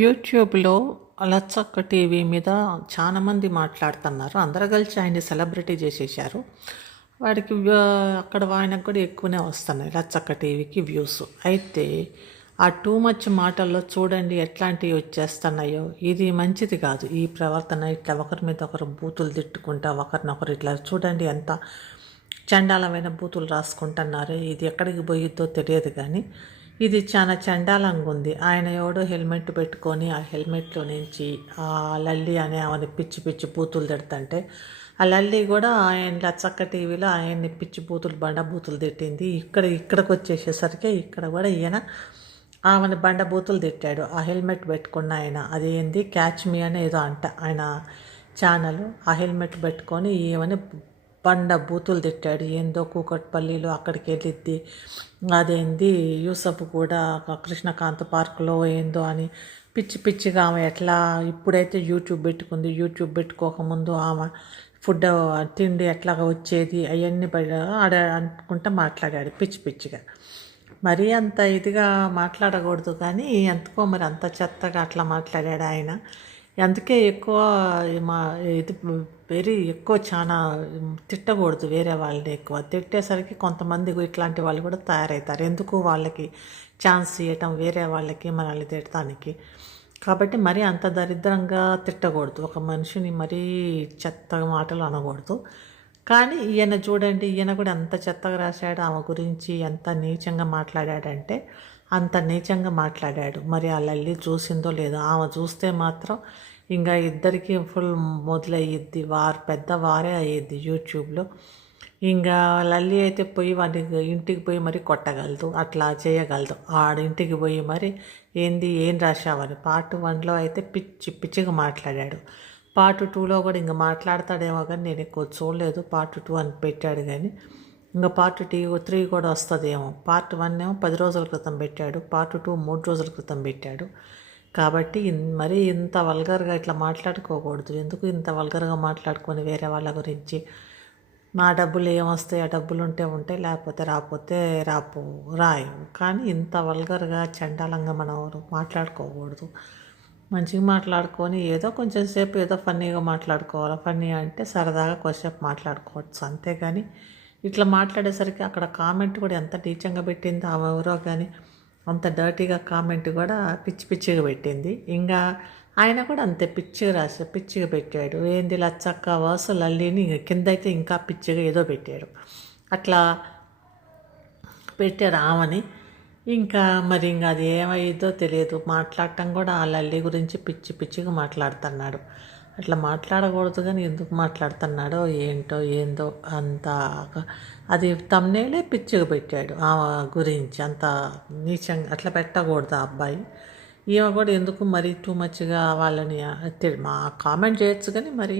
యూట్యూబ్‌లో 'లచ్చక్క టీవీ' మీద చాలామంది మాట్లాడుతున్నారు. అందరూ కలిసి ఆయన్ని సెలబ్రిటీ చేసేశారు. వాడికి అక్కడ ఆయనకు కూడా ఎక్కువనే వస్తున్నాయి 'లచ్చక్క టీవీకి' వ్యూస్. అయితే ఆ టూ మచ్ మాటల్లో చూడండి ఎట్లాంటివి వచ్చేస్తున్నాయో. ఇది మంచిది కాదు. ఈ ప్రవర్తన ఇట్లా ఒకరి మీద ఒకరు బూతులు తిట్టుకుంటా, ఒకరినొకరు ఇట్లా చూడండి ఎంత చండాలమైన బూతులు రాసుకుంటున్నారు. ఇది ఎక్కడికి పోయిద్దో తెలియదు కానీ ఇది చాలా చండాలంగా ఉంది. ఆయన ఎవడో హెల్మెట్ పెట్టుకొని ఆ హెల్మెట్లో నుంచి ఆ లల్లి అనే ఆమెని పిచ్చి పిచ్చి బూతులు తిడుతుంటే ఆ లల్లి కూడా ఆయన లచ్చక్క టీవీలో ఆయన్ని పిచ్చి బూతులు బండ బూతులు తిట్టింది. ఇక్కడికి వచ్చేసేసరికి ఇక్కడ కూడా ఈయన ఆమెను బండ బూతులు తిట్టాడు. ఆ హెల్మెట్ పెట్టుకున్న ఆయన అదేంది క్యాచ్ మీ అని ఏదో అంట ఆయన ఛానల్. ఆ హెల్మెట్ పెట్టుకొని ఈమెని బండ బూతులు తిట్టాడు. ఏందో కూకట్పల్లిలో అక్కడికి వెళ్ళిద్ది, అదేంది యూసఫ్ కూడా కృష్ణకాంత్ పార్కులో ఏందో అని పిచ్చి పిచ్చిగా ఆమె ఎట్లా ఇప్పుడైతే యూట్యూబ్ పెట్టుకుంది. యూట్యూబ్ పెట్టుకోకముందు ఆమె ఫుడ్ తిండి ఎట్లాగా వచ్చేది అవన్నీ ఆడ అనుకుంటా మాట్లాడాడు పిచ్చి పిచ్చిగా. మరీ అంత ఇదిగా మాట్లాడకూడదు కానీ ఎందుకో మరి అంత చెత్తగా అట్లా మాట్లాడాడు ఆయన. అందుకే ఎక్కువ మా ఇది వెరీ ఎక్కువ చాలా తిట్టకూడదు వేరే వాళ్ళని. ఎక్కువ తిట్టేసరికి కొంతమంది ఇట్లాంటి వాళ్ళు కూడా తయారవుతారు. ఎందుకు వాళ్ళకి ఛాన్స్ ఇవ్వటం వేరే వాళ్ళకి మనల్ని తిట్టడానికి. కాబట్టి మరీ అంత దరిద్రంగా తిట్టకూడదు. ఒక మనిషిని మరీ చెత్త మాటలు అనకూడదు. కానీ ఈయన చూడండి, ఈయన కూడా ఎంత చెత్తగా రాశాడు ఆమె గురించి, ఎంత నీచంగా మాట్లాడాడంటే అంత నీచంగా మాట్లాడాడు. మరి ఆ లల్లి చూసిందో లేదో, ఆమె చూస్తే మాత్రం ఇంకా ఇద్దరికి ఫుల్ మొదలయ్యిద్ది. పెద్ద వారే అయ్యిద్ది యూట్యూబ్లో. ఇంకా లల్లి అయితే పోయి వాడికి ఇంటికి పోయి మరి కొట్టగలదు, అట్లా చేయగలదు. ఆడింటికి పోయి మరి ఏంది ఏం రాశావని. పార్ట్ 1లో అయితే పిచ్చి పిచ్చిగా మాట్లాడాడు. పార్ట్ 2లో కూడా ఇంకా మాట్లాడతాడేమో కానీ నేను ఎక్కువ చూడలేదు. పార్ట్ 2 అని పెట్టాడు కానీ ఇంకా పార్ట్ 3 కూడా వస్తుందేమో. పార్ట్ 1 ఏమో 10 రోజుల క్రితం పెట్టాడు, పార్ట్ 2 3 రోజుల క్రితం పెట్టాడు. కాబట్టి మరీ ఇంత వల్గర్గా ఇట్లా మాట్లాడుకోకూడదు. ఎందుకు ఇంత వల్గర్గా మాట్లాడుకొని వేరే వాళ్ళ గురించి. మా డబ్బులు ఏమొస్తాయి, ఆ డబ్బులు ఉంటే ఉంటాయి, లేకపోతే రాకపోతే రాయు. కానీ ఇంత వల్గర్గా చండాలంగా మనం మాట్లాడుకోకూడదు. మంచిగా మాట్లాడుకొని ఏదో కొంచెం సేపు ఏదో ఫన్నీగా మాట్లాడుకోవాలి. ఫన్నీ అంటే సరదాగా కొద్దిసేపు మాట్లాడుకోవచ్చు, అంతేగాని ఇట్లా మాట్లాడేసరికి అక్కడ కామెంట్ కూడా ఎంత నీచంగా పెట్టింది ఆమె ఎవరో కానీ, అంత డర్టీగా కామెంట్ కూడా పిచ్చి పిచ్చిగా పెట్టింది. ఇంకా ఆయన కూడా అంతే పిచ్చిగా పెట్టాడు. ఏంది లచ్చక్క వాసు లల్లిని కింద అయితే ఇంకా పిచ్చిగా ఏదో పెట్టాడు. అట్లా పెట్టారు ఆమెని. ఇంకా మరి ఇంకా అది ఏమయ్యిద్దో తెలియదు. మాట్లాడటం కూడా ఆ లల్లి గురించి పిచ్చి పిచ్చిగా మాట్లాడుతున్నాడు. అట్లా మాట్లాడకూడదు కానీ ఎందుకు మాట్లాడుతున్నాడో ఏందో అంత. అది తమ్నేలే పిచ్చిగా పెట్టాడు ఆమె గురించి. అంత నీచంగా అట్లా పెట్టకూడదు ఆ అబ్బాయి. ఈమె కూడా ఎందుకు మరీ టూ మచ్గా వాళ్ళని మా కామెంట్ చేయొచ్చు కానీ మరి